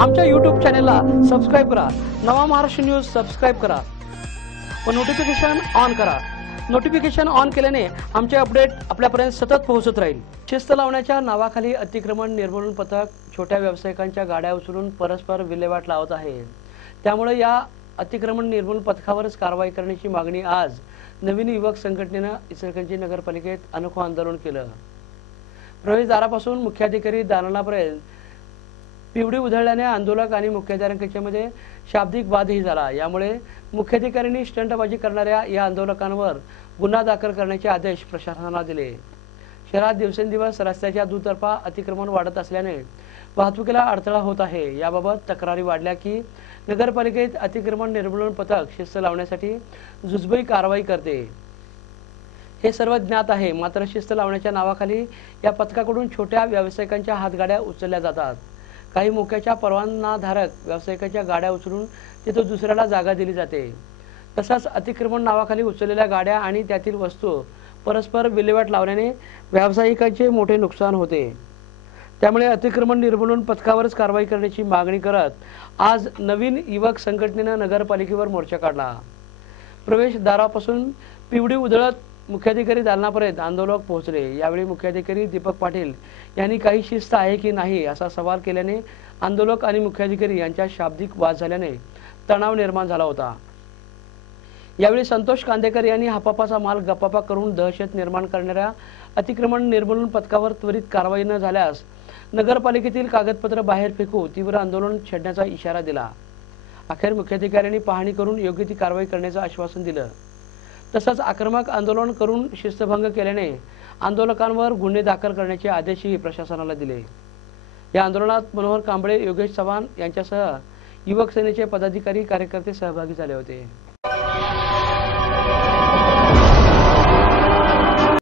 आमच्या युट्यूब चॅनेलला सबस्क्राईब करा. नवा महाराष्ट्र न्यूज सबस्क्राईब करा. व नोटिफिकेशन ऑन करा. नोटिफिकेशन ऑन केल्याने आमचे अपडेट आपल्यापर्यंत सतत पोहोचत राहील. शिस्त लावण्याच्या नावाखाली अतिक्रमण निर्मूलन पथक छोट्या व्यावसायिकांच्या गाड्या उचलून परस्पर विल्हेवाट लावत आहे. त्यामुळे या अतिक्रमण निर्मूलन पथकावरच कारवाई करण्याची मागणी आज नवीन युवक संघटनेनं इचलकरंजी नगरपालिकेत अनोखं आंदोलन केलं. प्रवेशदारापासून मुख्याधिकारी दालनापर्यंत पिवडी उधळल्याने आंदोलक आणि मुख्याधिकाऱ्यांमध्ये शाब्दिक वादही झाला. यामुळे मुख्याधिकाऱ्यांनी स्टंटबाजी करणाऱ्या या आंदोलकांवर गुन्हा दाखल करण्याचे आदेश प्रशासनाला दिले. शहरात दिवसेंदिवस रस्त्याच्या दुतर्फा अतिक्रमण वाढत असल्याने वाहतुकीला अडथळा होत आहे. याबाबत तक्रारी वाढल्या की नगरपालिकेत अतिक्रमण निर्मूलन पथक शिस्त लावण्यासाठी जुजबई कारवाई करते. हे सर्व ज्ञात आहे. मात्र शिस्त लावण्याच्या नावाखाली या पथकाकडून छोट्या व्यावसायिकांच्या हातगाड्या उचलल्या जातात. काही मोक्याच्या परवानाधारक व्यावसायिकाच्या गाड्या उचलून तिथं दुसऱ्याला जागा दिली जाते. तसंच अतिक्रमण नावाखाली उचललेल्या गाड्या आणि त्यातील वस्तू परस्पर विल्हेवाट लावल्याने व्यावसायिकांचे मोठे नुकसान होते. त्यामुळे अतिक्रमण निर्मूलन पथकावरच कारवाई करण्याची मागणी करत आज नवीन युवक संघटनेनं नगरपालिकेवर मोर्चा काढला. प्रवेशद्वारापासून पिवडी उधळत मुख्याधिकारी दालनापर्यंत आंदोलक पोहोचले. यावेळी मुख्याधिकारी दीपक पाटील यांनी काही शिस्त आहे की नाही असा सवाल केल्याने आंदोलक आणि मुख्याधिकारी यांच्या शाब्दिक वाद झाल्याने तणाव निर्माण झाला होता. यावेळी संतोष कांदेकर यांनी हापापाचा माल गप्पापा करून दहशत निर्माण करणाऱ्या अतिक्रमण निर्मूलन पथकावर त्वरित कारवाई न झाल्यास नगरपालिकेतील कागदपत्र बाहेर फेकू तीव्र आंदोलन छेडण्याचा इशारा दिला. अखेर मुख्याधिकाऱ्यांनी पाहणी करून योग्य ती कारवाई करण्याचं आश्वासन दिलं. तसंच आक्रमक आंदोलन करून शिस्तभंग केल्याने आंदोलकांवर गुन्हे दाखल करण्याचे आदेशही प्रशासनाला दिले. या आंदोलनात मनोहर कांबळे योगेश चव्हाण यांच्यासह युवक सेनेचे पदाधिकारी कार्यकर्ते सहभागी झाले होते.